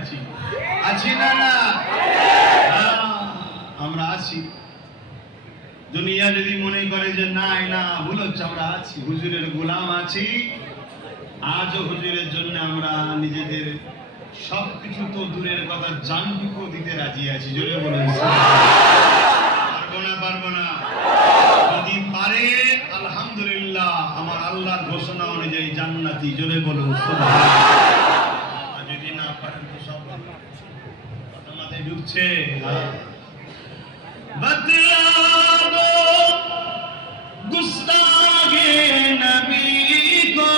যাচ্ছি, আছি না না? আমরা আছি। দুনিয়া যদি মনে করে যে না না ভুল হচ্ছে, আমরা আছি, হুজুরের গোলাম আছি। আজও হুজুরের জন্য আমরা নিজেদের সবকিছু তো দূরের কথা জানটুকু দিতে রাজি আছি। জোরে বলুন পারবো না? যদি পারে আলহামদুলিল্লাহ, আমার আল্লাহর ঘোষণা অনুযায়ী জান্নাতি। জোরে বলুন সুবহানাল্লাহ। আর যদি না পারেন তো সব কথা মাথায় ঢুকছে। बतला दो गुस्ताखे नबी को,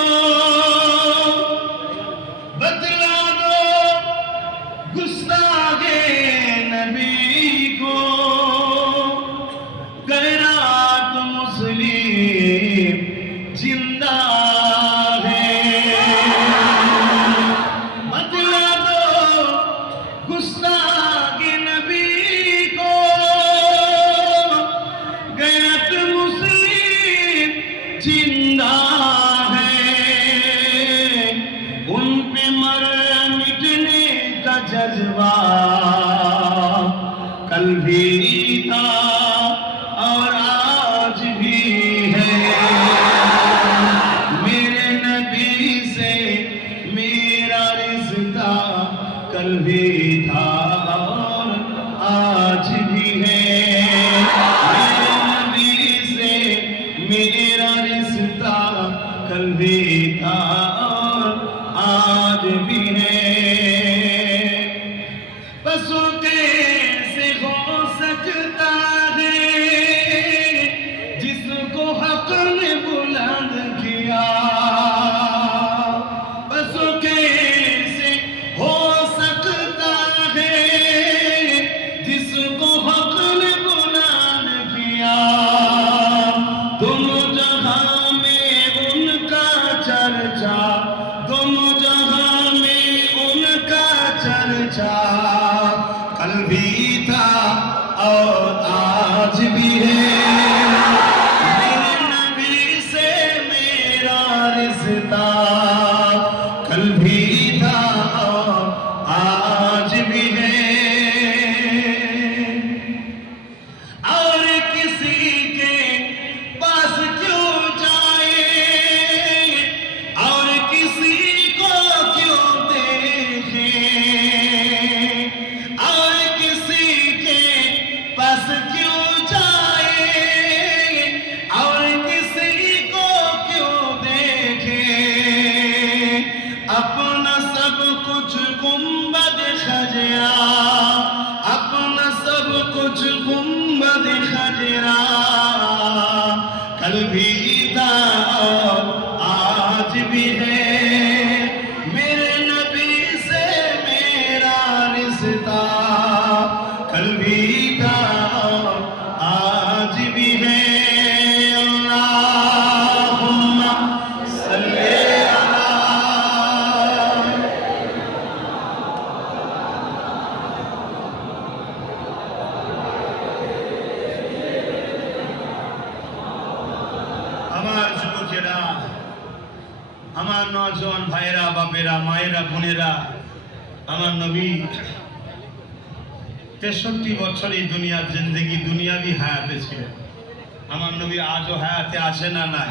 बतला दो गुस्ताखे नबी को, गैरात मुस्लिम जिंदा है। बतला दो गुस्ताखे नबी को, जिंदा है। उन पे मर मिटने का जज्बा कल भी था और आज भी है। मेरे नबी से मेरा रिश्ता कल भी था और आज भी है। मेरा रिश्ता कल भी था और आज भी है। बसो कैसे हो सकता है जिसको हक ने बुलंद किया। बसो कैसे हो सकता है जिसको हक ने बुलंद किया। दोनों जहां में उनका चर्चा, दोनों जहां में उनका चर्चा कल भी था और आज भी है। मेरे नबी से मेरा रिश्ता कल भी था और आज भी है। और किसी के पास क्यों जाए और किसी को क्यों देखे, और किसी के पास क्यों जाए और किसी को क्यों देखे। अपना सब कुछ गुंबद खजरा, अपना सब कुछ गुंबद खजरा कल भी था और आज भी है। मेरे नबी से मेरा रिश्ता कल भी था और आज भी है। अल्लाहुम्मा सल्ली अला। আমার যুবকেরা, আমার নওজোয়ান ভাইরা, বাপেরা, মায়েরা, বোনেরা, আমার নবী 63 বছর এই দুনিয়ার জিন্দেগি দুনিয়াবি হায়াতে ছিলেন। আমার নবী আজও হায়াতে আছে না নাই?